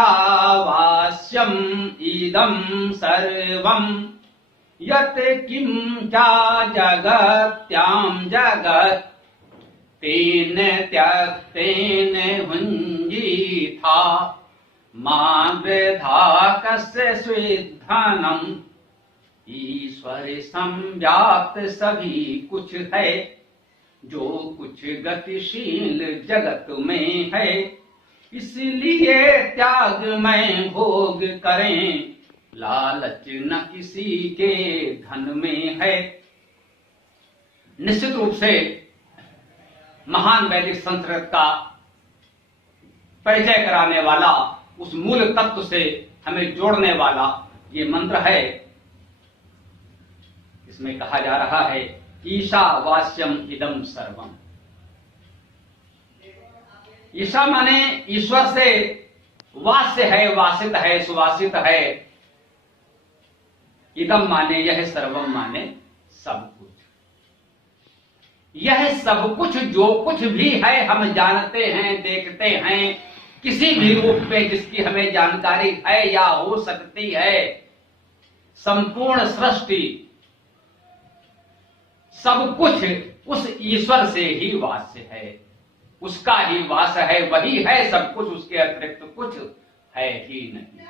ईशावास्यम् इदं सर्वं यत् किं चा जगत्यां जगत् तेन त्यक्तेन भुञ्जीथा मा वृथा कस्य स्विद्धनम्। ईश्वर संव्याप्त सभी कुछ है, जो कुछ गतिशील जगत में है, इसलिए त्याग में भोग करें, लालच न किसी के धन में है। निश्चित रूप से महान वैदिक संस्कृत का परिचय कराने वाला, उस मूल तत्व से हमें जोड़ने वाला ये मंत्र है। इसमें कहा जा रहा है ईशावास्यम इदम सर्वम। ईशा माने ईश्वर से, वास्य है, वासित है, सुवासित है। इदम माने यह, सर्वम माने सब कुछ। यह सब कुछ, जो कुछ भी है, हम जानते हैं, देखते हैं, किसी भी रूप में जिसकी हमें जानकारी है या हो सकती है, संपूर्ण सृष्टि, सब कुछ उस ईश्वर से ही वास्य है, उसका ही वास है, वही है सब कुछ, उसके अतिरिक्त कुछ है ही नहीं।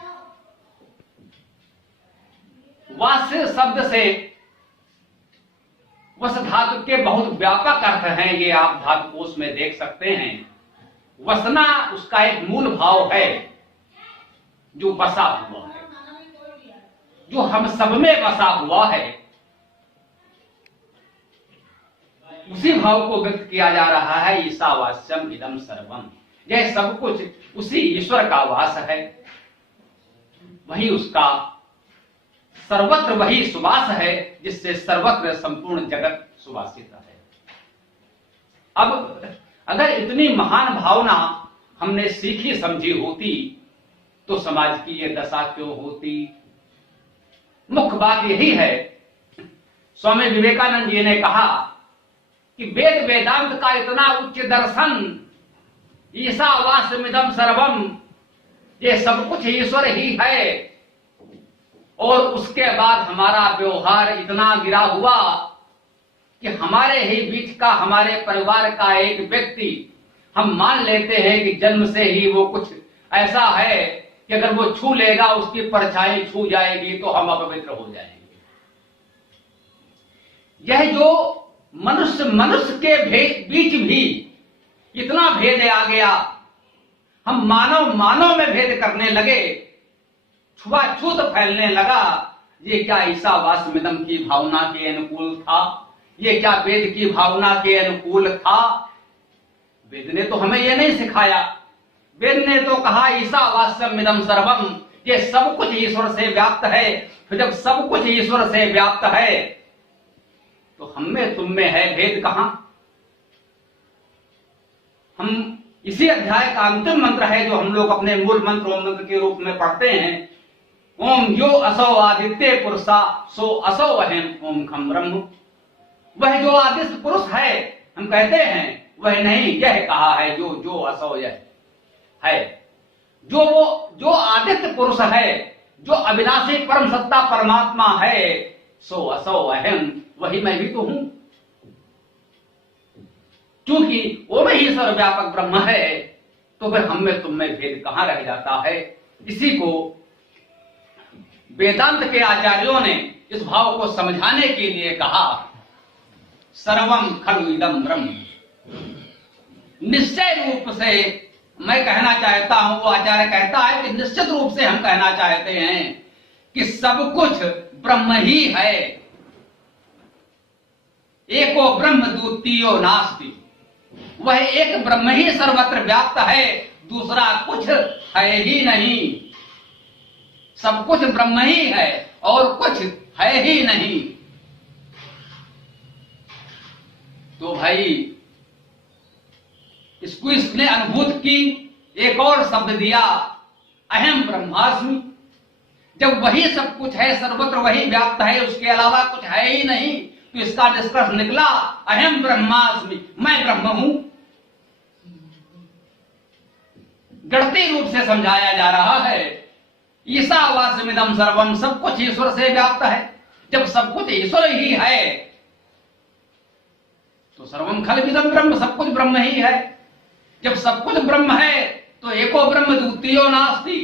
वास्य शब्द से वस धातु के बहुत व्यापक अर्थ हैं, ये आप धातु कोश में देख सकते हैं। वसना उसका एक मूल भाव है, जो बसा हुआ है, जो हम सब में बसा हुआ है। उसी भाव को व्यक्त किया जा रहा है ईशावास्यम इदम सर्वम। यह सब कुछ उसी ईश्वर का वास है, वही उसका सर्वत्र वही सुवास है, जिससे सर्वत्र संपूर्ण जगत सुवासित है। अब अगर इतनी महान भावना हमने सीखी समझी होती तो समाज की ये दशा क्यों होती? मुख्य बात यही है, स्वामी विवेकानंद जी ने कहा कि वेद वेदांत का इतना उच्च दर्शन, ईशावास्यमिदं सर्वम, ये सब कुछ ईश्वर ही है, और उसके बाद हमारा व्यवहार इतना गिरा हुआ कि हमारे ही बीच का, हमारे परिवार का एक व्यक्ति, हम मान लेते हैं कि जन्म से ही वो कुछ ऐसा है कि अगर वो छू लेगा, उसकी परछाई छू जाएगी तो हम अपवित्र हो जाएंगे। यह जो मनुष्य के बीच भी इतना भेद आ गया, हम मानव में भेद करने लगे, छुआछूत फैलने लगा। ये क्या ईशावास्यमिदं की भावना के अनुकूल था? ये क्या वेद की भावना के अनुकूल था? वेद ने तो हमें ये नहीं सिखाया। वेद ने तो कहा ईशावास्यमिदं सर्वम, ये सब कुछ ईश्वर से व्याप्त है। फिर जब सब कुछ ईश्वर से व्याप्त है तो हम में तुम में है भेद कहां? हम इसी अध्याय का अंतिम मंत्र है जो हम लोग अपने मूल मंत्र ओम मंत्र के रूप में पढ़ते हैं, ओम यो असौ आदित्य पुरुषा सो असौ अहम ओम खम ब्रह्म। वह जो आदित्य पुरुष है हम कहते हैं, वह नहीं, यह कहा है जो असौ यह है, जो आदित्य पुरुष है, जो अविनाशी परम सत्ता परमात्मा है, सो असौ अहम, वही मैं भी तो हूं। क्योंकि वो में ही सर्वव्यापक ब्रह्म है, तो फिर हम में तुम में भेद कहां रह जाता है? इसी को वेदांत के आचार्यों ने इस भाव को समझाने के लिए कहा सर्वम खलु इदं ब्रह्म। निश्चय रूप से मैं कहना चाहता हूं, वो आचार्य कहता है कि निश्चित रूप से हम कहना चाहते हैं कि सब कुछ ब्रह्म ही है। एको ब्रह्म द्वितीयो नास्ति, वह एक ब्रह्म ही सर्वत्र व्याप्त है, दूसरा कुछ है ही नहीं। सब कुछ ब्रह्म ही है और कुछ है ही नहीं। तो भाई इसको इसने अनुभूत की, एक और शब्द दिया अहम ब्रह्मास्मि। जब वही सब कुछ है, सर्वत्र वही व्याप्त है, उसके अलावा कुछ है ही नहीं, तो इसका निष्कर्ष निकला अहम ब्रह्मास्मि, मैं ब्रह्म हूं। गढ़ती रूप से समझाया जा रहा है। ईशावास्यमिदं सर्वम, सब कुछ ईश्वर से व्याप्त है। जब सब कुछ ईश्वर ही है तो सर्वम खलविदं ब्रह्म, सब कुछ ब्रह्म ही है। जब सब कुछ ब्रह्म है तो एको ब्रह्म द्वितीयो नास्ति,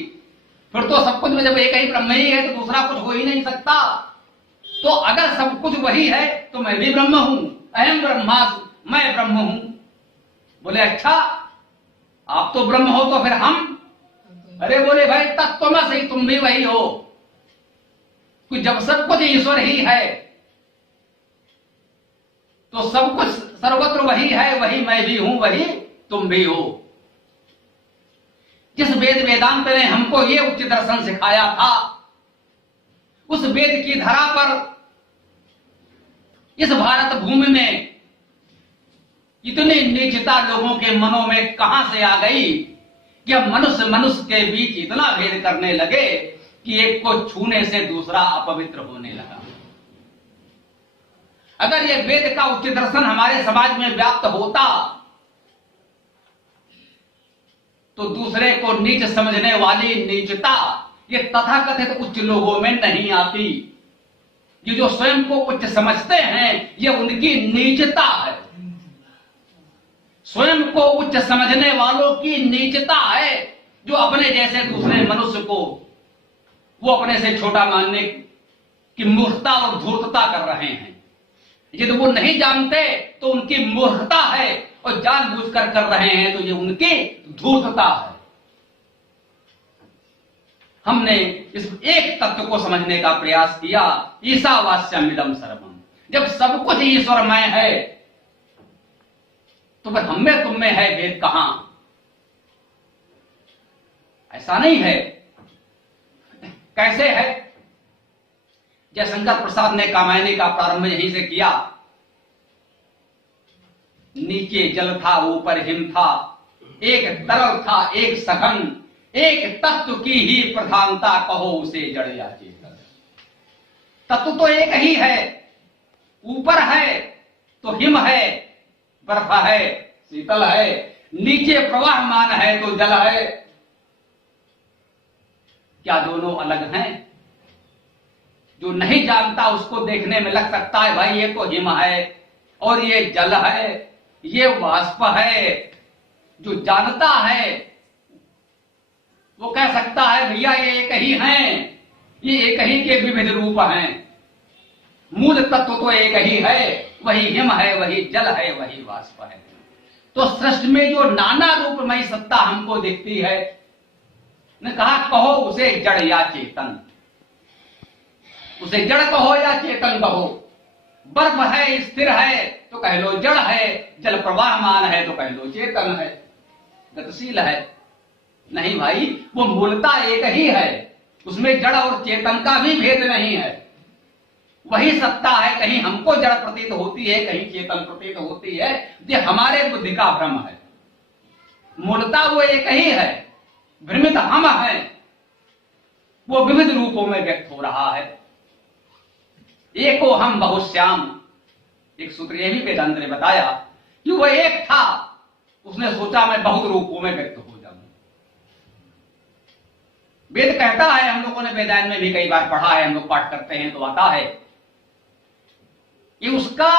फिर तो सब कुछ में जब एक ही ब्रह्म ही है तो दूसरा कुछ हो ही नहीं सकता। तो अगर सब कुछ वही है तो मैं भी ब्रह्म हूं, अहम ब्रह्मास्मि, मैं ब्रह्म हूं। बोले अच्छा, आप तो ब्रह्म हो तो फिर हम? अरे बोले भाई तत्त्वमसि, तुम भी वही हो। कि जब सब कुछ ईश्वर ही है तो सब कुछ सर्वत्र वही है, वही मैं भी हूं, वही तुम भी हो। जिस वेद वेदांत ने हमको ये उच्च दर्शन सिखाया था, उस वेद की धरा पर इस भारत भूमि में इतनी नीचता लोगों के मनों में कहां से आ गई कि अब मनुष्य मनुष्य के बीच इतना भेद करने लगे कि एक को छूने से दूसरा अपवित्र होने लगा। अगर ये वेद का उच्च दर्शन हमारे समाज में व्याप्त होता तो दूसरे को नीच समझने वाली नीचता ये तथाकथित उच्च लोगों में नहीं आती। ये जो स्वयं को उच्च समझते हैं ये उनकी नीचता है। स्वयं को उच्च समझने वालों की नीचता है, जो अपने जैसे दूसरे मनुष्य को वो अपने से छोटा मानने की मूर्खता और धूर्तता कर रहे हैं। यदि वो नहीं जानते तो उनकी मूर्खता है, और जानबूझकर कर रहे हैं तो ये उनकी धूर्तता है। हमने इस एक तत्व को समझने का प्रयास किया, ईशावास्यमिदं सर्वम। जब सब कुछ ईश्वरमय है तो फिर हम में तुम में है भेद कहां? ऐसा नहीं है। कैसे है? जयशंकर प्रसाद ने कामायनी का प्रारंभ यहीं से किया। नीचे जल था, ऊपर हिम था, एक तरल था, एक सघन, एक तत्व की ही प्रधानता, कहो उसे जड़ या चेतन। तत्व तो एक ही है। ऊपर है तो हिम है, बर्फ है, शीतल है, नीचे प्रवाहमान है तो जल है। क्या दोनों अलग हैं? जो नहीं जानता उसको देखने में लग सकता है भाई ये तो हिम है और ये जल है, ये वाष्प है। जो जानता है वो कह सकता है भैया ये एक ही हैं, ये एक ही के विविध रूप हैं। मूल तत्व तो एक ही है, वही हिम है, वही जल है, वही वाष्प है। तो सृष्टि में जो नाना रूपमयी सत्ता हमको दिखती है, ने कहा कहो उसे जड़ या चेतन। उसे जड़ कहो या चेतन कहो। बर्फ है, स्थिर है तो कह लो जड़ है, जल प्रवाहमान है तो कह लो चेतन है, गतिशील है। नहीं भाई, वो मूलता एक ही है, उसमें जड़ और चेतन का भी भेद नहीं है। वही सत्ता है, कहीं हमको जड़ प्रतीत होती है, कहीं चेतन प्रतीत होती है। ये हमारे बुद्धि का भ्रम है। मूलता वो एक ही है, भ्रमित हम हैं, वो विविध रूपों में व्यक्त हो रहा है। एको हम बहुश्याम, एक सूत्र ये भी वेदांत ने बताया कि वो एक था, उसने सोचा मैं बहुत रूपों में व्यक्त हो जाऊं। वेद कहता है, हम लोगों ने वेदांत में भी कई बार पढ़ा है, हम लोग पाठ करते हैं तो आता है कि उसका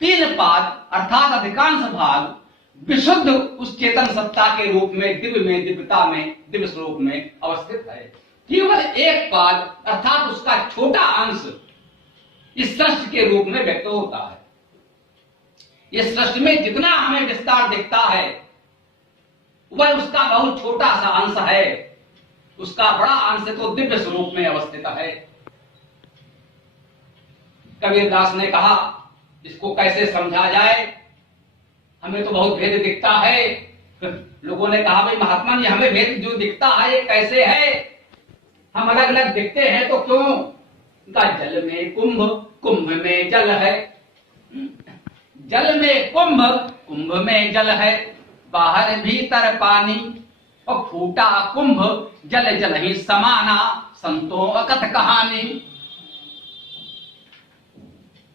3 पाद अर्थात अधिकांश भाग विशुद्ध उस चेतन सत्ता के रूप में, दिव्य में, दिव्यता में, दिव्य स्वरूप में अवस्थित है। केवल 1 पाद अर्थात उसका छोटा अंश इस सृष्टि के रूप में व्यक्त होता है। इस सृष्टि में जितना हमें विस्तार दिखता है वह उसका बहुत छोटा सा अंश है, उसका बड़ा अंश तो दिव्य स्वरूप में अवस्थित है। कबीरदास ने कहा इसको कैसे समझा जाए, हमें तो बहुत भेद दिखता है। लोगों ने कहा भाई महात्मा जी हमें भेद जो दिखता है ये कैसे है, हम अलग अलग दिखते हैं तो क्यों? का जल में कुंभ, कुंभ में जल है, जल में कुंभ, कुंभ में जल है, बाहर भीतर पानी, और फूटा कुंभ जल जल ही समाना, संतों अकथ कहानी।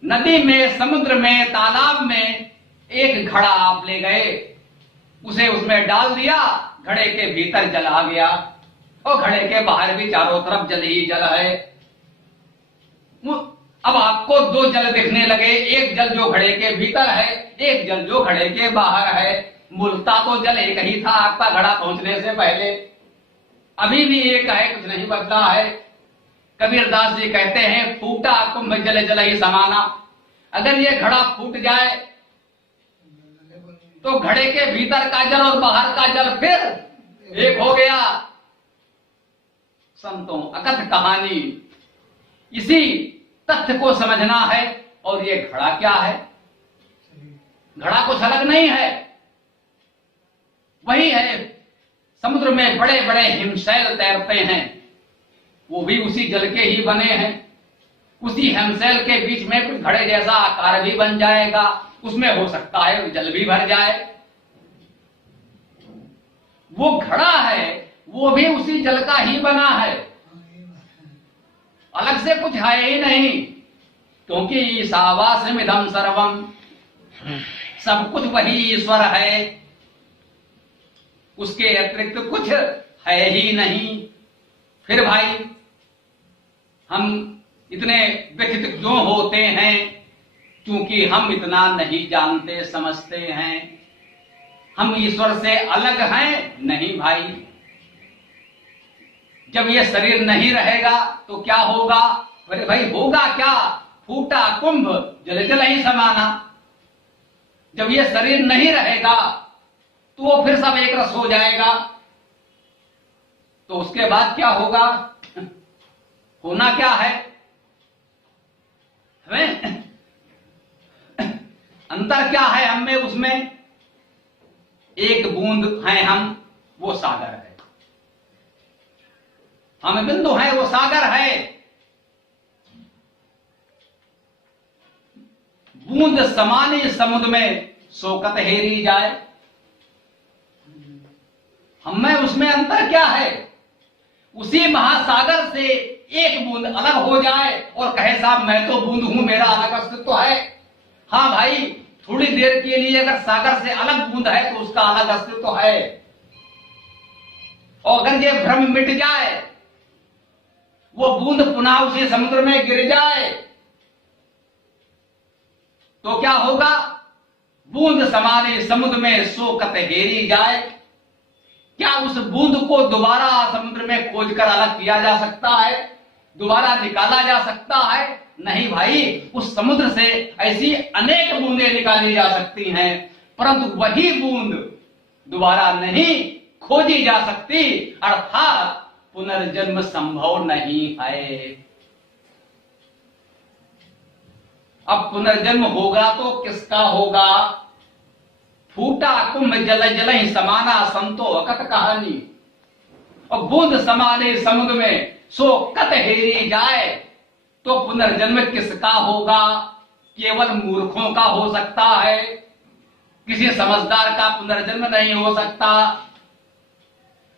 नदी में, समुद्र में, तालाब में एक घड़ा आप ले गए, उसे उसमें डाल दिया, घड़े के भीतर जल आ गया और घड़े के बाहर भी चारों तरफ जल ही जल है। अब आपको दो जल दिखने लगे, एक जल जो घड़े के भीतर है, एक जल जो घड़े के बाहर है। मूलता तो जल एक ही था आपका घड़ा पहुंचने से पहले, अभी भी एक है, कुछ नहीं बदला है। कबीरदास जी कहते हैं फूटा कुंभ जल जल ही समाना। अगर ये घड़ा फूट जाए तो घड़े के भीतर का जल और बाहर का जल फिर एक हो गया। संतों अकथ कहानी, इसी तथ्य को समझना है। और ये घड़ा क्या है? घड़ा कुछ अलग नहीं है, वही है समुद्र में बड़े बड़े हिमशैल तैरते हैं, वो भी उसी जल के ही बने हैं। उसी हिमशैल के बीच में कुछ घड़े जैसा आकार भी बन जाएगा, उसमें हो सकता है जल भी भर जाए। वो घड़ा है, वो भी उसी जल का ही बना है, अलग से कुछ है ही नहीं। क्योंकि ईशावास्यमिदं सर्वम, सब कुछ वही ईश्वर है, उसके अतिरिक्त कुछ है ही नहीं। फिर भाई हम इतने व्यथित क्यों होते हैं? क्योंकि हम इतना नहीं जानते समझते हैं। हम ईश्वर से अलग हैं? नहीं भाई। जब ये शरीर नहीं रहेगा तो क्या होगा? अरे भाई होगा क्या? फूटा कुंभ जल जल ही समाना। जब ये शरीर नहीं रहेगा तो वो फिर सब एक रस हो जाएगा, तो उसके बाद क्या होगा? होना क्या है? हमें अंतर क्या है हम में उसमें? एक बूंद है हम, वो सागर है। हम बिंदु है, वो सागर है। बूंद समानी समुद्र में शोकत हेरी जाए। हम में उसमें अंतर क्या है? उसी महासागर से एक बूंद अलग हो जाए और कहे साहब मैं तो बूंद हूं, मेरा अलग अस्तित्व है। हाँ भाई, थोड़ी देर के लिए अगर सागर से अलग बूंद है तो उसका अलग अस्तित्व है। और अगर ये भ्रम मिट जाए, वो बूंद पुनः उसी समुद्र में गिर जाए, तो क्या होगा? बूंद समाने समुद्र में शोकत हेरी जाए। क्या उस बूंद को दोबारा समुद्र में खोजकर अलग किया जा सकता है? दोबारा निकाला जा सकता है? नहीं भाई। उस समुद्र से ऐसी अनेक बूंदें निकाली जा सकती हैं, परंतु वही बूंद दोबारा नहीं खोजी जा सकती, अर्थात पुनर्जन्म संभव नहीं है। अब पुनर्जन्म होगा तो किसका होगा? फूटा कुंभ जल जल ही समाना संतो अकथ कहानी। और बूंद समाने समुद्र में सो कत हेरी जाए, तो पुनर्जन्म किसका होगा? केवल मूर्खों का हो सकता है, किसी समझदार का पुनर्जन्म नहीं हो सकता।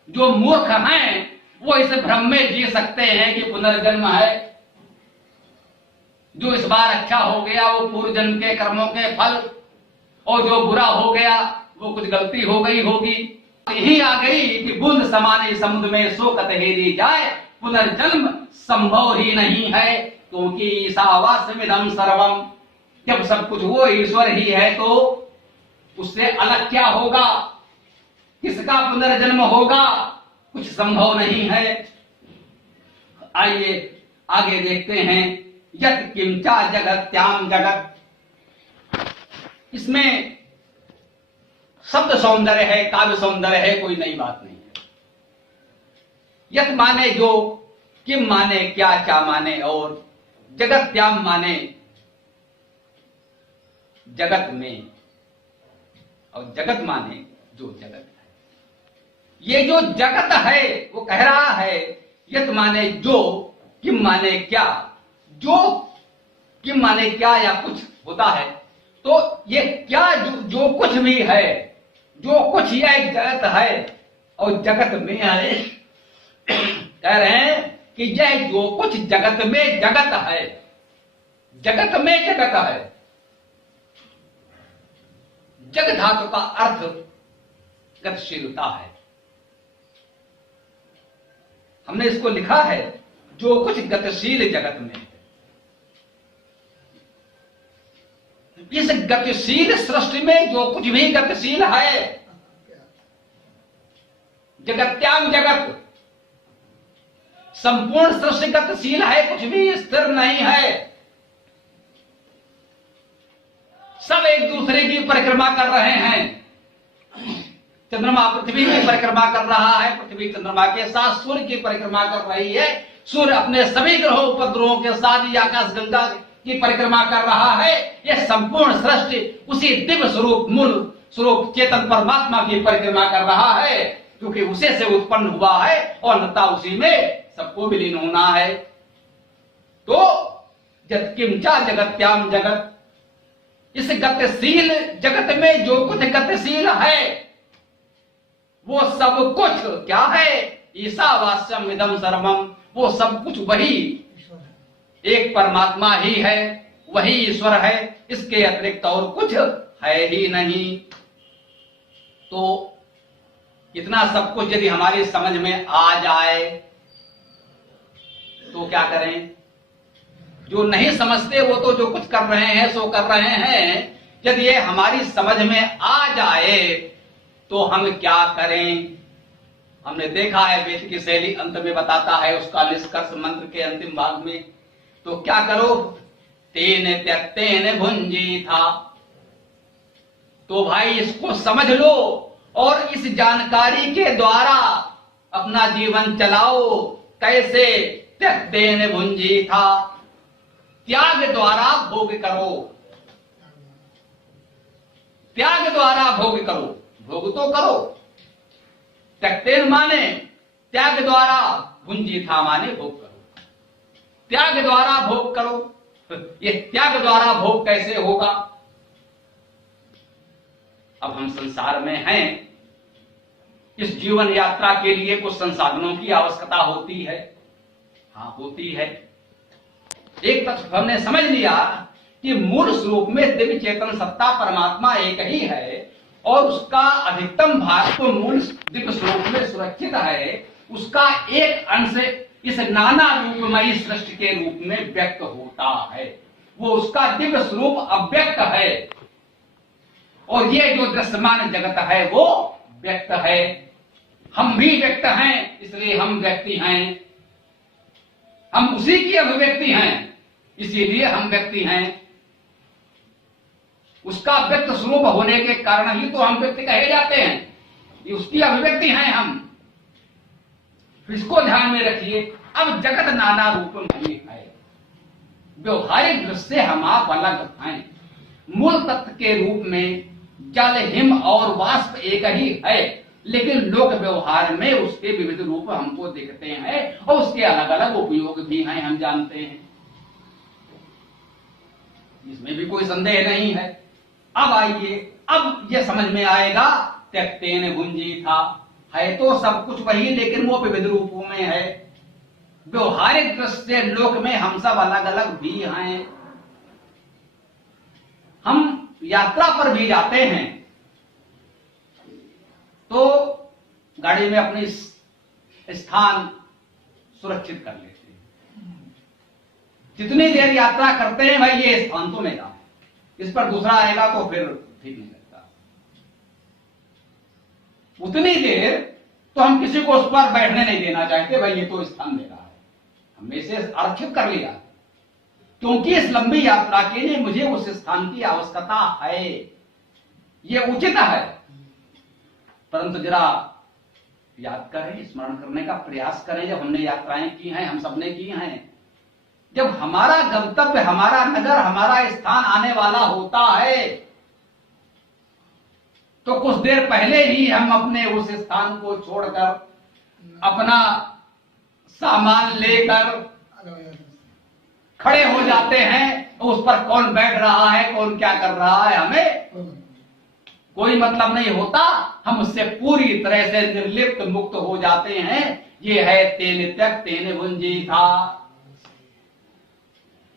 जो मूर्ख हैं वो इस भ्रम में जी सकते हैं कि पुनर्जन्म है। जो इस बार अच्छा हो गया वो पूर्व जन्म के कर्मों के फल, और जो बुरा हो गया वो कुछ गलती हो गई होगी। यही आ गई कि बूंद समाने समुद्र में शोकत हेरी जाए, पुनर्जन्म संभव ही नहीं है। क्योंकि ईशावास्यमिदं सर्वम, जब सब कुछ वो ईश्वर ही है तो उससे अलग क्या होगा? किसका पुनर्जन्म होगा? कुछ संभव नहीं है। आइए आगे देखते हैं। यत् किंचा जगत्याम जगत, इसमें शब्द सौंदर्य है, काव्य सौंदर्य है, कोई नई बात नहीं है। यत् माने जो, किम माने क्या क्या माने, और जगत्याम माने जगत में, और जगत माने जो जगत है। ये जो जगत है वो कह रहा है यत् माने जो, किम माने क्या। जो किम माने क्या या कुछ होता है, तो ये क्या जो कुछ भी है, जो कुछ यह जगत है और जगत में है। कह रहे हैं कि यह जो कुछ जगत में जगत है, जगत में जगत है। जग धातु का अर्थ गतिशीलता है। हमने इसको लिखा है, जो कुछ गतिशील जगत में है। इस गतिशील सृष्टि में जो कुछ भी गतिशील है, जगत्याम जगत, संपूर्ण सृष्टि गतिशील है, कुछ भी स्थिर नहीं है। सब एक दूसरे की परिक्रमा कर रहे हैं। चंद्रमा पृथ्वी की परिक्रमा कर रहा है, पृथ्वी चंद्रमा के साथ सूर्य की परिक्रमा कर रही है, सूर्य अपने सभी ग्रहों उपग्रहों के साथ ही आकाश गंगा की परिक्रमा कर रहा है। यह संपूर्ण सृष्टि उसी दिव्य स्वरूप, मूल स्वरूप चेतन परमात्मा की परिक्रमा कर रहा है, क्योंकि उसे से उत्पन्न हुआ है और नता उसी में सबको विलीन होना है। तो यत्किंचा जगत्याम जगत, इस गतिशील जगत में जो कुछ गतिशील है वो सब कुछ क्या है? ईशावास्यम इदम सर्वम, वो सब कुछ वही एक परमात्मा ही है, वही ईश्वर है, इसके अतिरिक्त और कुछ है ही नहीं। तो इतना सब कुछ यदि हमारी समझ में आ जाए तो क्या करें? जो नहीं समझते वो तो जो कुछ कर रहे हैं सो कर रहे हैं। यदि ये हमारी समझ में आ जाए तो हम क्या करें? हमने देखा है वेद की शैली अंत में बताता है उसका निष्कर्ष मंत्र के अंतिम भाग में। तो क्या करो? तेन त्यक्तेन भुंजी था। तो भाई इसको समझ लो और इस जानकारी के द्वारा अपना जीवन चलाओ। कैसे? त्यक्तेन भुंजी था, त्याग द्वारा भोग करो, त्याग द्वारा भोग करो। भोग तो करो, त्यक्तेन माने त्याग द्वारा, भुंजी था माने भोग करो। त्याग द्वारा भोग करो। ये त्याग द्वारा भोग कैसे होगा? अब हम संसार में हैं, इस जीवन यात्रा के लिए कुछ संसाधनों की आवश्यकता होती है। हाँ, होती है। एक तत्व हमने समझ लिया कि मूल स्वरूप में दिव्य चेतन सत्ता परमात्मा एक ही है और उसका अधिकतम भाग तो मूल दिव्य स्वरूप में सुरक्षित है। उसका एक अंश इस नाना रूपमयी सृष्टि के रूप में व्यक्त होता है। वो उसका दिव्य स्वरूप अव्यक्त है और ये जो दृश्यमान जगत है वो व्यक्त है। हम भी व्यक्त हैं, इसलिए हम व्यक्ति हैं। हम उसी की अभिव्यक्ति हैं, इसीलिए हम व्यक्ति हैं। उसका व्यक्त स्वरूप होने के कारण ही तो हम व्यक्ति कहे जाते हैं। ये उसकी अभिव्यक्ति हैं हम। इसको ध्यान में रखिए। अब जगत नाना रूपमयी है, व्यवहारिक दृष्टि हम आप अलग हैं। मूल तत्व के रूप में जल, हिम और वाष्प एक ही है, लेकिन लोक व्यवहार में उसके विविध रूप हमको दिखते हैं और उसके अलग अलग उपयोग भी हैं, हम जानते हैं। इसमें भी कोई संदेह नहीं है। अब आइए, अब ये समझ में आएगा त्यक्तेन भुंजी था, है तो सब कुछ वही, लेकिन वो विविध रूपों में है। व्यवहारिक दृष्टि से लोक में हम सब अलग अलग भी हैं। हम यात्रा पर भी जाते हैं तो गाड़ी में अपनी स्थान सुरक्षित कर लेते हैं। जितनी देर यात्रा करते हैं भाई ये स्थान तो मेरा है, इस पर दूसरा आएगा तो फिर ठीक नहीं लगता। उतनी देर तो हम किसी को उस पर बैठने नहीं देना चाहते, भाई ये तो स्थान मेरा है, हमने इसे आरक्षित कर लिया क्योंकि इस लंबी यात्रा के लिए मुझे उस स्थान की आवश्यकता है, ये उचित है। परंतु जरा याद करें, स्मरण करने का प्रयास करें, जब हमने यात्राएं की हैं, हम सबने की हैं, जब हमारा गंतव्य, हमारा नगर, हमारा स्थान आने वाला होता है तो कुछ देर पहले ही हम अपने उस स्थान को छोड़कर अपना सामान लेकर खड़े हो जाते हैं। उस पर कौन बैठ रहा है, कौन क्या कर रहा है, हमें कोई मतलब नहीं होता। हम उससे पूरी तरह से निर्लिप्त मुक्त हो जाते हैं। ये है तेन त्यक्तेन भुंजी था।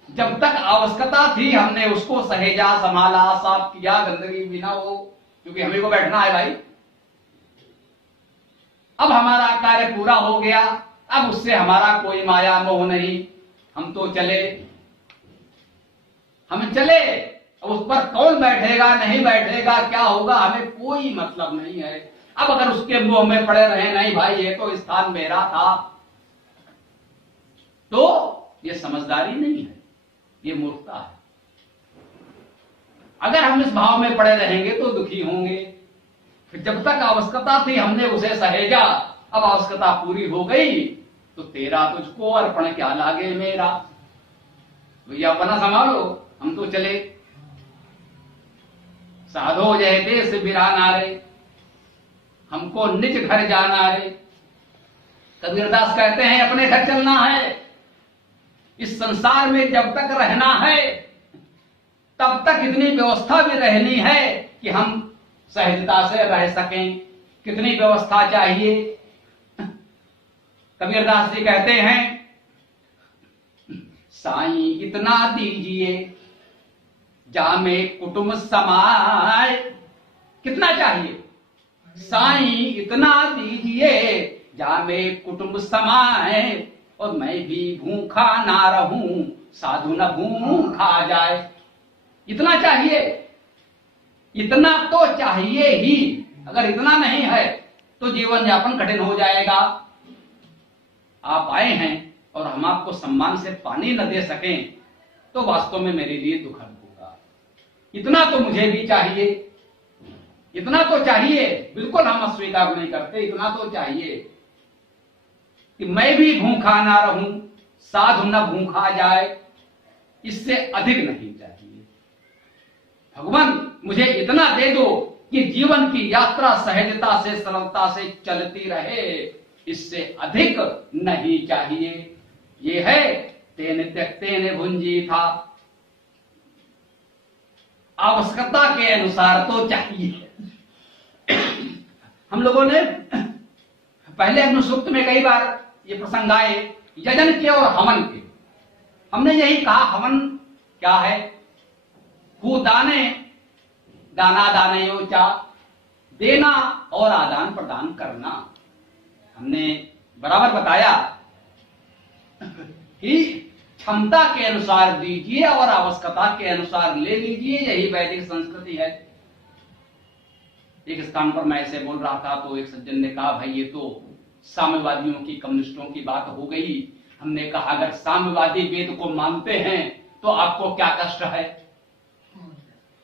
जब तक आवश्यकता थी हमने उसको सहेजा, संभाला, साफ किया, गंदगी भी ना हो, क्योंकि हमें को बैठना है भाई। अब हमारा कार्य पूरा हो गया, अब उससे हमारा कोई माया मोह नहीं, हम तो चले, हम चले। अब उस पर कौन बैठेगा नहीं बैठेगा क्या होगा हमें कोई मतलब नहीं है। अब अगर उसके मुंह में पड़े रहे, नहीं भाई ये तो स्थान मेरा था, तो ये समझदारी नहीं है, ये मूर्खता है। अगर हम इस भाव में पड़े रहेंगे तो दुखी होंगे। फिर जब तक आवश्यकता थी हमने उसे सहेजा, अब आवश्यकता पूरी हो गई तो तेरा तुझको अर्पण क्या लागे मेरा, भैया अपना संभालो, हम तो चले। साधो जय देश बिराना रे, हमको निज घर जाना रे। कबीरदास कहते हैं अपने घर चलना है, इस संसार में जब तक रहना है तब तक इतनी व्यवस्था भी रहनी है कि हम सहजता से रह सकें। कितनी व्यवस्था चाहिए? कबीरदास जी कहते हैं, साईं इतना दीजिए जामे कुटुंब समाए। कितना चाहिए? साईं इतना दीजिए जामे कुटुंब समाए, और मैं भी भूखा ना रहूं साधु न भूखा जाए। इतना चाहिए, इतना तो चाहिए ही। अगर इतना नहीं है तो जीवन यापन कठिन हो जाएगा। आप आए हैं और हम आपको सम्मान से पानी न दे सकें तो वास्तव में मेरे लिए दुखद होगा। इतना तो मुझे भी चाहिए, इतना तो चाहिए। बिल्कुल हम अस्वीकार नहीं करते, इतना तो चाहिए कि मैं भी भूखा ना रहूं साधु न भूखा जाए। इससे अधिक नहीं चाहिए। भगवान मुझे इतना दे दो कि जीवन की यात्रा सहजता से सरलता से चलती रहे, इससे अधिक नहीं चाहिए। ये है तेने त्यक्ते ने भुंजी था। आवश्यकता के अनुसार तो चाहिए। हम लोगों ने पहले अपने सूक्त में कई बार ये प्रसंग आए, यजन के और हवन के। हमने यही कहा, हवन क्या है? दाने दाना दानयोचा, देना और आदान प्रदान करना। हमने बराबर बताया कि क्षमता के अनुसार दीजिए और आवश्यकता के अनुसार ले लीजिए, यही वैदिक संस्कृति है। एक स्थान पर मैं ऐसे बोल रहा था तो एक सज्जन ने कहा, भाई ये तो साम्यवादियों की, कम्युनिस्टों की बात हो गई। हमने कहा, अगर साम्यवादी वेद को मानते हैं तो आपको क्या कष्ट है?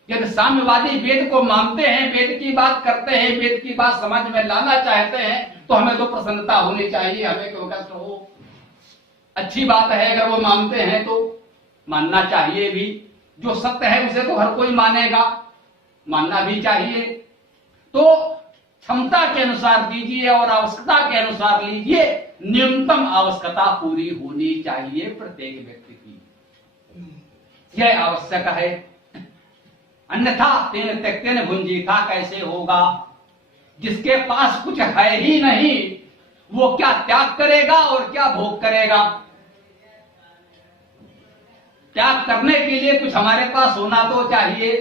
यदि साम्यवादी वेद को मानते हैं, वेद की बात करते हैं, वेद की बात समाज में लाना चाहते हैं, तो हमें तो प्रसन्नता होनी चाहिए, हमें क्यों कष्ट हो? अच्छी बात है, अगर वो मानते हैं तो मानना चाहिए भी। जो सत्य है उसे तो हर कोई मानेगा, मानना भी चाहिए। तो क्षमता के अनुसार दीजिए और आवश्यकता के अनुसार लीजिए। न्यूनतम आवश्यकता पूरी होनी चाहिए प्रत्येक व्यक्ति की, यह आवश्यक है। अन्यथा तेन त्यक्तेन भुंजी था कैसे होगा? जिसके पास कुछ है ही नहीं वो क्या त्याग करेगा और क्या भोग करेगा? त्याग करने के लिए कुछ हमारे पास होना तो चाहिए,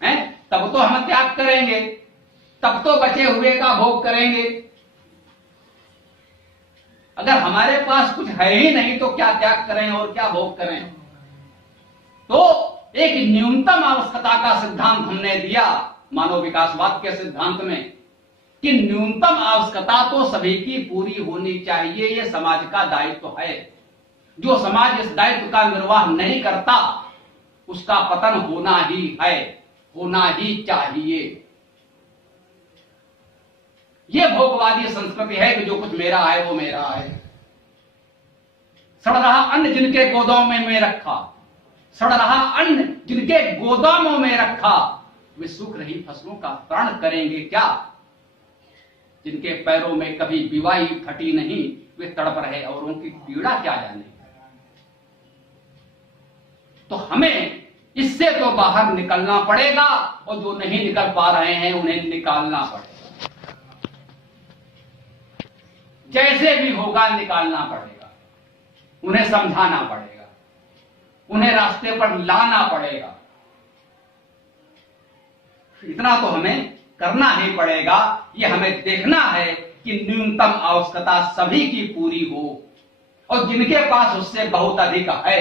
हैं? तब तो हम त्याग करेंगे, तब तो बचे हुए का भोग करेंगे। अगर हमारे पास कुछ है ही नहीं तो क्या त्याग करें और क्या भोग करें? तो एक न्यूनतम आवश्यकता का सिद्धांत हमने दिया मानव विकासवाद के सिद्धांत में, कि न्यूनतम आवश्यकता तो सभी की पूरी होनी चाहिए। यह समाज का दायित्व है। जो समाज इस दायित्व का निर्वाह नहीं करता उसका पतन होना ही है, होना ही चाहिए। यह भोगवादी संस्कृति है कि जो कुछ मेरा है वो मेरा है। सड़ रहा अन्न जिनके गोदामों में रखा, सड़ रहा अन्न जिनके गोदामों में रखा, वे सूख रही फसलों का प्राण करेंगे क्या? जिनके पैरों में कभी बिवाई फटी नहीं, वे तड़प रहे औरों की पीड़ा क्या जाने। तो हमें इससे तो बाहर निकलना पड़ेगा, और जो नहीं निकल पा रहे हैं उन्हें निकालना पड़ेगा। जैसे भी होगा निकालना पड़ेगा, उन्हें समझाना पड़ेगा, उन्हें रास्ते पर लाना पड़ेगा। इतना तो हमें करना ही पड़ेगा। ये हमें देखना है कि न्यूनतम आवश्यकता सभी की पूरी हो, और जिनके पास उससे बहुत अधिक है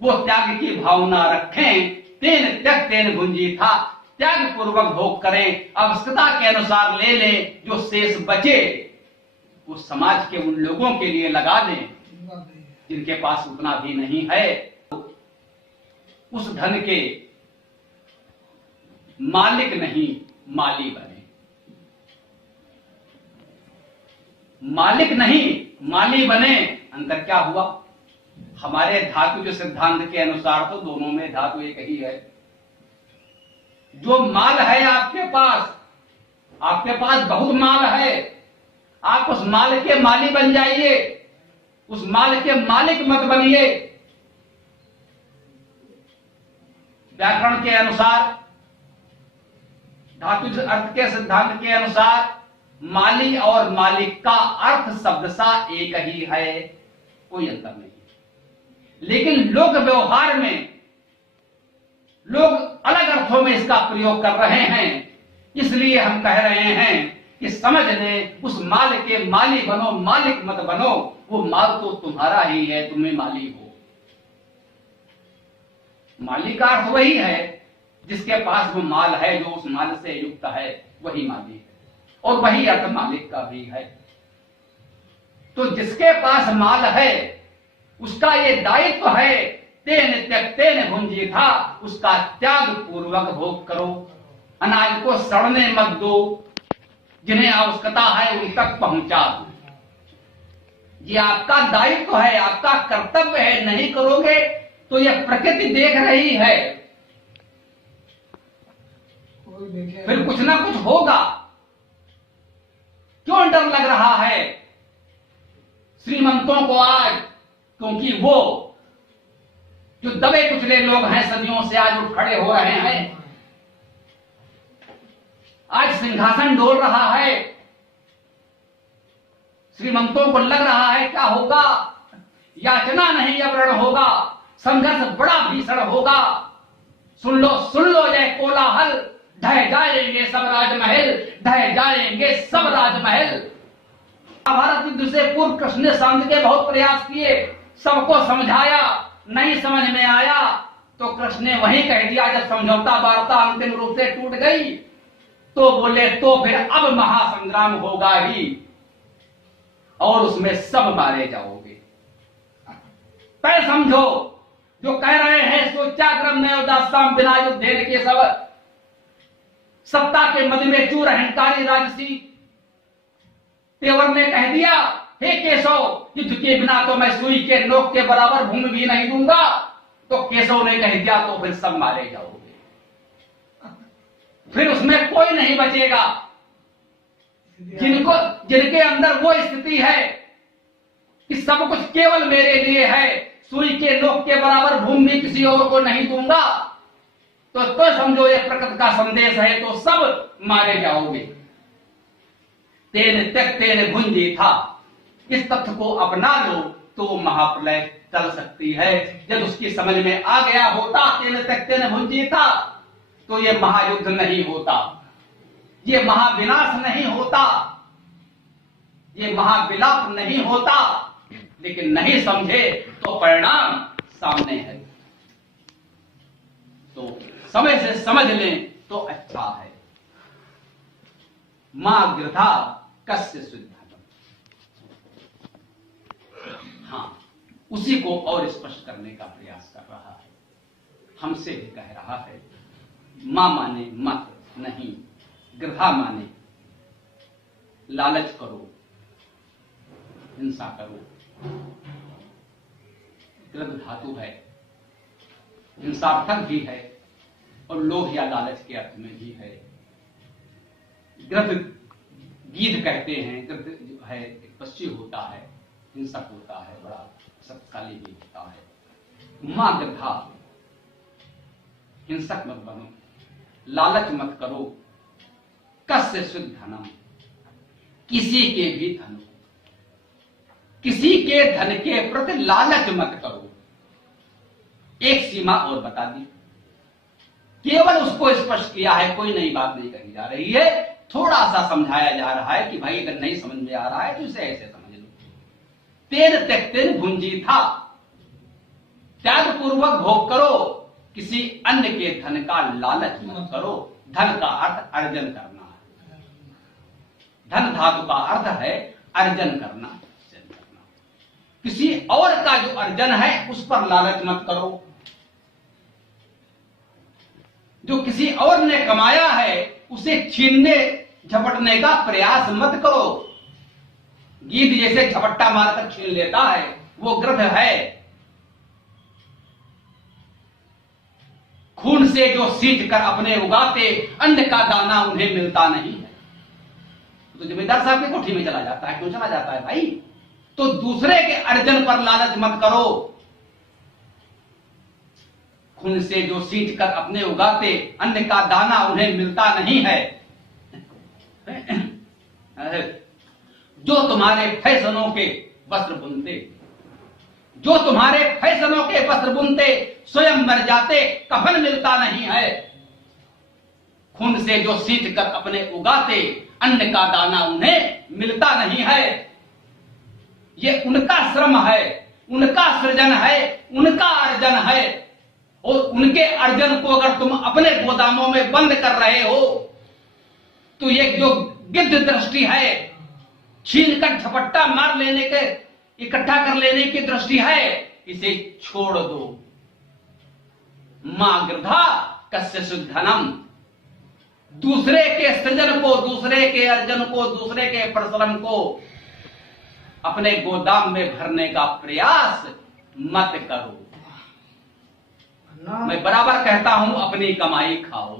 वो त्याग की भावना रखें। तेन त्यक तेन भुंजी था, त्याग पूर्वक भोग करें, आवश्यकता के अनुसार ले लें, जो शेष बचे वो समाज के उन लोगों के लिए लगा दें जिनके पास उतना भी नहीं है। उस धन के मालिक नहीं माली बने, मालिक नहीं माली बने। अंतर क्या हुआ? हमारे धातु के सिद्धांत के अनुसार तो दोनों में धातु एक ही है। जो माल है आपके पास बहुत माल है, आप उस माल के माली बन जाइए, उस माल के मालिक मत बनिए। व्याकरण के अनुसार, धातु अर्थ के सिद्धांत के अनुसार माली और मालिक का अर्थ शब्द सा एक ही है, कोई अंतर नहीं। लेकिन लोक व्यवहार में लोग अलग अर्थों में इसका प्रयोग कर रहे हैं, इसलिए हम कह रहे हैं कि समझ लें, उस माल के माली बनो, मालिक मत बनो। वो माल तो तुम्हारा ही है, तुम्हें माली हो। माली का अर्थ वही है जिसके पास वो माल है, जो उस माल से युक्त है, वही माली है, और वही अर्थ मालिक का भी है। तो जिसके पास माल है उसका ये दायित्व है, तेन त्यक्तेन भुंजी था, उसका त्याग पूर्वक भोग करो। अनाज को सड़ने मत दो, जिन्हें आवश्यकता है उन तक पहुंचा दो। ये आपका दायित्व है, आपका कर्तव्य है। नहीं करोगे तो यह प्रकृति देख रही है, फिर कुछ ना कुछ होगा। क्यों डर लग रहा है श्रीमंतों को आज? क्योंकि वो जो दबे कुचले लोग हैं सदियों से आज उठ खड़े हो रहे हैं। आज सिंहासन डोल रहा है, श्रीमंतों को लग रहा है क्या होगा, याचना नहीं अब रण होगा, संघर्ष बड़ा भीषण होगा। सुन लो जय कोलाहल, ढह जाएंगे सब राजमहल, ढह जाएंगे सब राजमहल। महाभारत युद्ध से पूर्व कृष्ण ने शांति के बहुत प्रयास किए, सबको समझाया, नहीं समझ में आया तो कृष्ण ने वहीं कह दिया। जब समझौता वार्ता अंतिम रूप से टूट गई तो बोले तो फिर अब महासंग्राम होगा ही, और उसमें सब मारे जाओगे। तय समझो, जो कह रहे हैं सोच्याग्रम नयो दास्ताम बिना युद्धेन के सब, सत्ता के मद में चूर अहंकारी राजसी तेवर ने कह दिया, हे केशव, युद्ध के बिना तो मैं सुई के नोक के बराबर भूमि भी नहीं दूंगा। तो केशव ने कह दिया तो फिर सब मारे जाओगे, फिर उसमें कोई नहीं बचेगा। जिनके अंदर वो स्थिति है कि सब कुछ केवल मेरे लिए है, सुई के नोक के बराबर भूमि किसी और को नहीं दूंगा, तो समझो ये प्रकृति का संदेश है, तो सब मारे जाओगे। तेन त्यक्तेन भुंजी था, इस तथ्य को अपना लो तो महाप्रलय चल सकती है। जब उसकी समझ में आ गया होता तेन त्यक्तेन भुंजी था, तो ये महायुद्ध नहीं होता, ये महाविनाश नहीं होता, ये महाविलाप नहीं होता। लेकिन नहीं समझे तो परिणाम सामने है। तो समय से समझ लें तो अच्छा है। मां गृधा कस्य शुद्धम, हाँ, उसी को और स्पष्ट करने का प्रयास कर रहा है, हमसे भी कह रहा है। मां माने मत नहीं, गृधा माने लालच करो, हिंसा करो। गृध धातु है, हिंसार्थक भी है और लोभ या लालच के अर्थ में भी है। गृध गीध कहते हैं, गृध जो है पक्षी होता है, हिंसक होता है, बड़ा शक्तिशाली भी होता है। मां गृधा, हिंसक मत बनो, लालच मत करो। कस्य शुद्ध धनम, किसी के भी धन, किसी के धन के प्रति लालच मत करो। एक सीमा और बता दी, केवल उसको स्पष्ट किया है, कोई नई बात नहीं कही जा रही है। थोड़ा सा समझाया जा रहा है कि भाई अगर नहीं समझ में आ रहा है तो इसे ऐसे समझ लो। तेन त्यक्तेन भुंजी था, त्याग पूर्वक भोग करो, किसी अन्य के धन का लालच मत करो। धन का अर्थ अर्जन करना है, धन धातु का अर्थ है अर्जन करना, किसी और का जो अर्जन है उस पर लालच मत करो। जो किसी और ने कमाया है उसे छीनने झपटने का प्रयास मत करो। गीध जैसे झपट्टा मारकर छीन लेता है वो गृध है। खून से जो सींच कर अपने उगाते, अन्न का दाना उन्हें मिलता नहीं है। तो जमींदार साहब की कोठी में चला जाता है, क्यों चला जाता है भाई? तो दूसरे के अर्जन पर लालच मत करो। खून से जो सींच कर अपने उगाते, अन्न का दाना उन्हें मिलता नहीं है। जो तुम्हारे फैसलों के वस्त्र बुनते, जो तुम्हारे फैसलों के वस्त्र बुनते, स्वयं मर जाते, कफन मिलता नहीं है। खून से जो सींच कर अपने उगाते, अन्न का दाना उन्हें मिलता नहीं है। ये उनका श्रम है, उनका सृजन है, उनका अर्जन है। और उनके अर्जन को अगर तुम अपने गोदामों में बंद कर रहे हो तो ये जो गिद्ध दृष्टि है, छीन कर झपट्टा मार लेने के, इकट्ठा कर लेने की दृष्टि है, इसे छोड़ दो। मां गृधा कस्य सुधनम। दूसरे के सृजन को, दूसरे के अर्जन को, दूसरे के परिश्रम को अपने गोदाम में भरने का प्रयास मत करो। मैं बराबर कहता हूं, अपनी कमाई खाओ।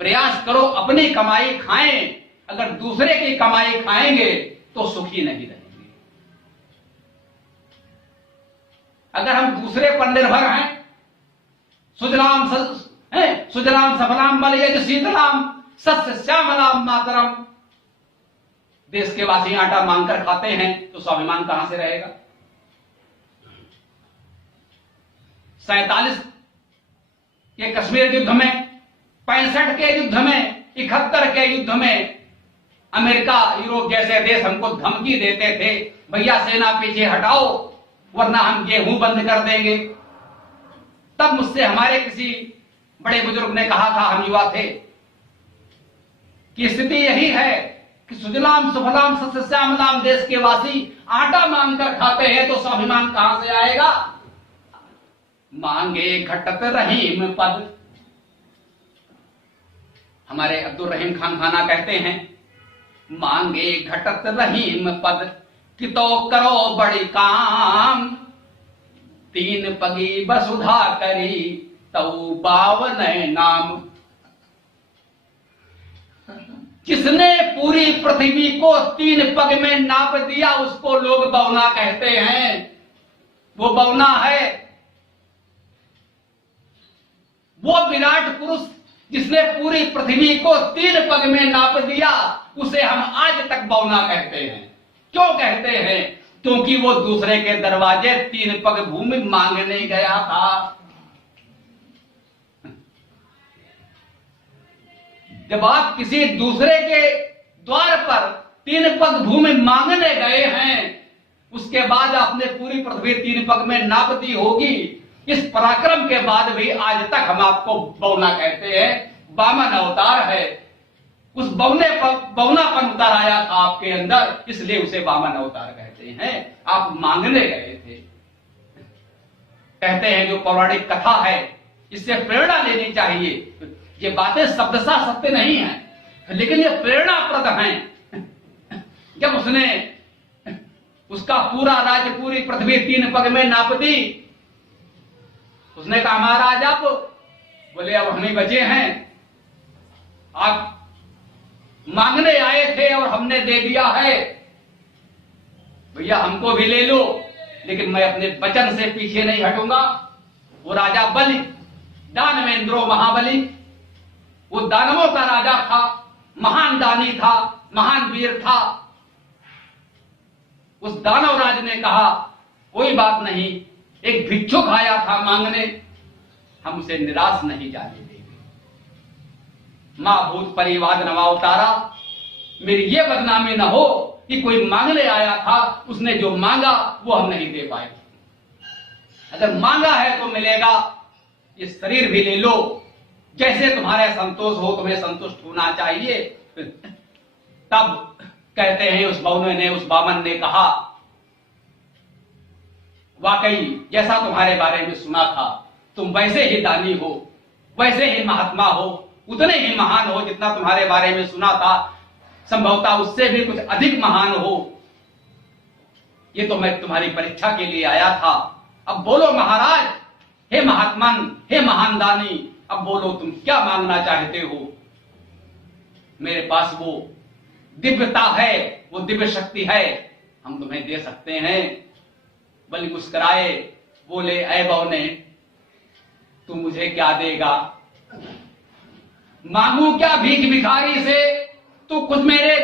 प्रयास करो अपनी कमाई खाएं। अगर दूसरे की कमाई खाएंगे तो सुखी नहीं रहेंगे। अगर हम दूसरे पर निर्भर हैं, सुजलाम सफलाम बलयज शीतलाम सस्य श्यामलाम मातरम, देश के वासी आटा मांगकर खाते हैं तो स्वाभिमान कहां से रहेगा? 47 के कश्मीर युद्ध में, 65 के युद्ध में, 71 के युद्ध में अमेरिका, यूरोप जैसे देश हमको धमकी देते थे, भैया सेना पीछे हटाओ वरना हम गेहूं बंद कर देंगे। तब मुझसे हमारे किसी बड़े बुजुर्ग ने कहा था, हम युवा थे, कि स्थिति यही है कि सुजलाम सुफलाम सस्य श्यामलाम देश के वासी आटा मांगकर खाते हैं तो स्वाभिमान कहां से आएगा? मांगे घटत रहीम पद। हमारे अब्दुल रहीम खान खाना कहते हैं, मांगे घटत रहीम पद, कि तो करो बड़ी काम, तीन पगी वसुधा करी तऊ पावन नाम। जिसने पूरी पृथ्वी को 3 पग में नाप दिया उसको लोग बौना कहते हैं। वो बौना है, वो विराट पुरुष जिसने पूरी पृथ्वी को 3 पग में नाप दिया, उसे हम आज तक बौना कहते हैं। क्यों कहते हैं? क्योंकि वो दूसरे के दरवाजे 3 पग भूमि मांगने गया था। जब आप किसी दूसरे के द्वार पर 3 पग भूमि मांगने गए हैं, उसके बाद आपने पूरी पृथ्वी 3 पग में नाप दी होगी। इस पराक्रम के बाद भी आज तक हम आपको बौना कहते हैं। वामन अवतार है, उस बौनापन उतर आया था आपके अंदर, इसलिए उसे वामन अवतार कहते हैं। आप मांगने गए थे। कहते हैं जो पौराणिक कथा है, इससे प्रेरणा लेनी चाहिए। ये बातें शब्दशः सत्य नहीं है, लेकिन ये प्रेरणाप्रद हैं। जब उसने उसका पूरा राज्य, पूरी पृथ्वी 3 पग में नाप दी, उसने कहा महाराज आप, बोले अब हम ही बचे हैं, आप मांगने आए थे और हमने दे दिया है, भैया हमको भी ले लो, लेकिन मैं अपने वचन से पीछे नहीं हटूंगा। वो राजा बलि, दानवेंद्रो महाबली, वो दानवों का राजा था, महान दानी था, महान वीर था। उस दानव राज ने कहा कोई बात नहीं, एक भिक्षुक आया था मांगने, हम उसे निराश नहीं जाने देंगे। माँ भूत परिवाद नवा उतारा। मेरी ये बदनामी न हो कि कोई मांगने आया था, उसने जो मांगा वो हम नहीं दे पाए। अगर मांगा है तो मिलेगा। ये शरीर भी ले लो, जैसे तुम्हारे संतोष हो, तुम्हें संतुष्ट होना चाहिए। तब कहते हैं उस बौने ने, उस बामन ने कहा, वाकई जैसा तुम्हारे बारे में सुना था, तुम वैसे ही दानी हो, वैसे ही महात्मा हो, उतने ही महान हो जितना तुम्हारे बारे में सुना था, संभवतः उससे भी कुछ अधिक महान हो। ये तो मैं तुम्हारी परीक्षा के लिए आया था। अब बोलो महाराज, हे महात्मन, हे महान दानी, अब बोलो तुम क्या मांगना चाहते हो। मेरे पास वो दिव्यता है, वो दिव्य शक्ति है, हम तुम्हें दे सकते हैं। बलि मुस्कुराए, बोले, ऐ बौने, तू मुझे क्या देगा? मांगू क्या भीख भिखारी से? तू खुद मेरे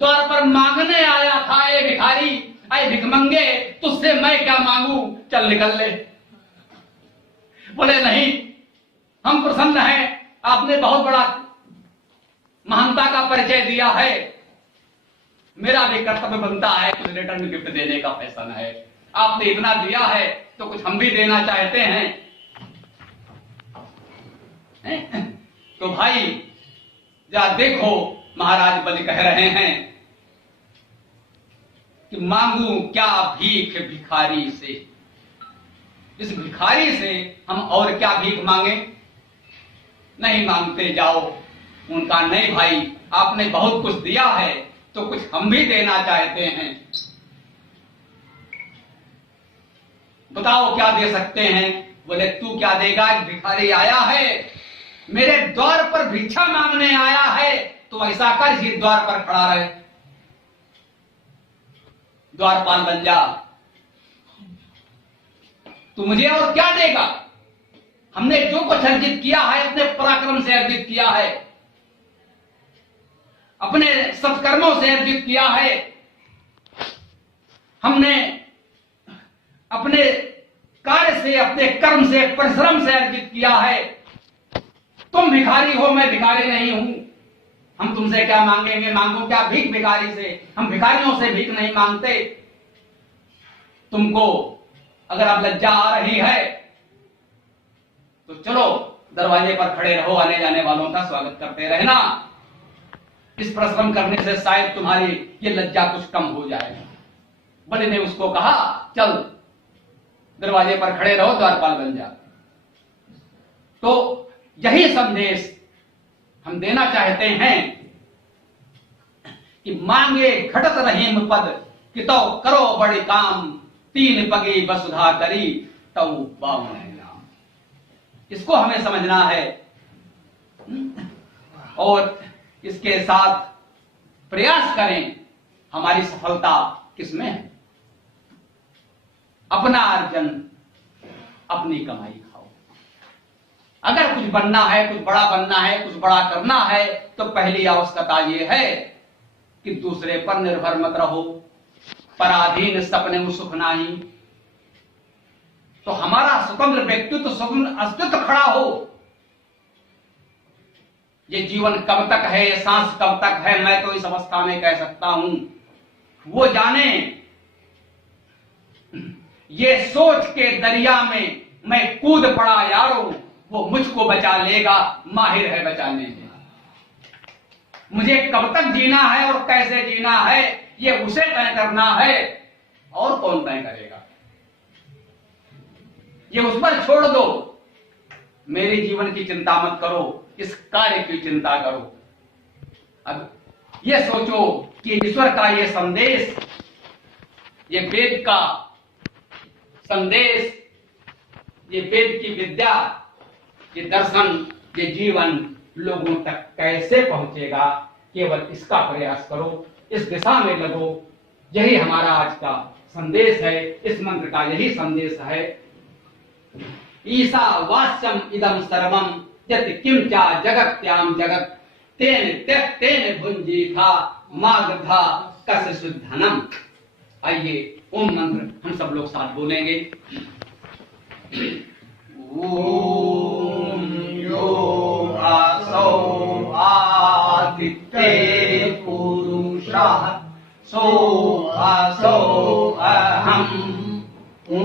द्वार पर मांगने आया था। ए भिखारी, ऐ भिखमंगे, तुझसे मैं क्या मांगू? चल निकल ले। बोले नहीं, हम प्रसन्न हैं, आपने बहुत बड़ा महानता का परिचय दिया है। मेरा भी कर्तव्य बनता है कुछ रिटर्न गिफ्ट देने का। फैशन है, आपने इतना दिया है तो कुछ हम भी देना चाहते हैं। तो भाई जा देखो, महाराज बलि कह रहे हैं कि मांगू क्या भीख भिखारी से। इस भिखारी से हम और क्या भीख मांगे? नहीं मांगते जाओ। उनका नहीं भाई, आपने बहुत कुछ दिया है तो कुछ हम भी देना चाहते हैं। बताओ क्या दे सकते हैं? बोले तू क्या देगा? एक भिखारी आया है, मेरे द्वार पर भिक्षा मांगने आया है, तो ऐसा कर ही द्वार पर खड़ा रहे, द्वारपाल बन जा। तू मुझे और क्या देगा? हमने जो कुछ अर्जित किया है अपने पराक्रम से अर्जित किया है, अपने सत्कर्मों से अर्जित किया है, हमने अपने कार्य से, अपने कर्म से, परिश्रम से अर्जित किया है। तुम भिखारी हो, मैं भिखारी नहीं हूं। हम तुमसे क्या मांगेंगे? मांगो क्या भीख भिखारी से? हम भिखारियों से भीख नहीं मांगते। तुमको अगर अब लज्जा आ रही है तो चलो दरवाजे पर खड़े रहो, आने जाने वालों का स्वागत करते रहना। इस परिश्रम करने से शायद तुम्हारी ये लज्जा कुछ कम हो जाए। बलि ने उसको कहा, चल दरवाजे पर खड़े रहो, द्वारपाल बन जा। तो यही संदेश हम देना चाहते हैं कि मांगे घटत रहीम पद, कि तो करो बड़े काम, तीन पगी वसुधा करी, तो बावन नाम। इसको हमें समझना है और इसके साथ प्रयास करें। हमारी सफलता किसमें है? अपना अर्जन, अपनी कमाई खाओ। अगर कुछ बनना है, कुछ बड़ा बनना है, कुछ बड़ा करना है, तो पहली आवश्यकता यह है कि दूसरे पर निर्भर मत रहो। पराधीन सपने में सुख नाही। तो हमारा स्वतंत्र व्यक्तित्व, स्वतंत्र अस्तित्व खड़ा हो। ये जीवन कब तक है, ये सांस कब तक है, मैं तो इस अवस्था में कह सकता हूं, वो जाने। ये सोच के दरिया में मैं कूद पड़ा यारो, वो मुझको बचा लेगा, माहिर है बचाने में। मुझे कब तक जीना है और कैसे जीना है, ये उसे तय करना है, और कौन तय करेगा? ये उस पर छोड़ दो। मेरे जीवन की चिंता मत करो, इस कार्य की चिंता करो। अब ये सोचो कि ईश्वर का ये संदेश, ये वेद का संदेश, ये वेद की विद्या, ये दर्शन, ये जीवन लोगों तक कैसे पहुंचेगा, केवल इसका प्रयास करो, इस दिशा में लगो। यही हमारा आज का संदेश है, इस मंत्र का यही संदेश है। ईसा वास्यम इदम सर्वम यत् किम चा जगत्याम जगत, तेन त्यक्तेन भुंजी था मागधा कस शुद्धनम। आइए ओम मंत्र हम सब लोग साथ बोलेंगे। ओम यो आसो इत्ते पुरुषः सोऽहम् ॐ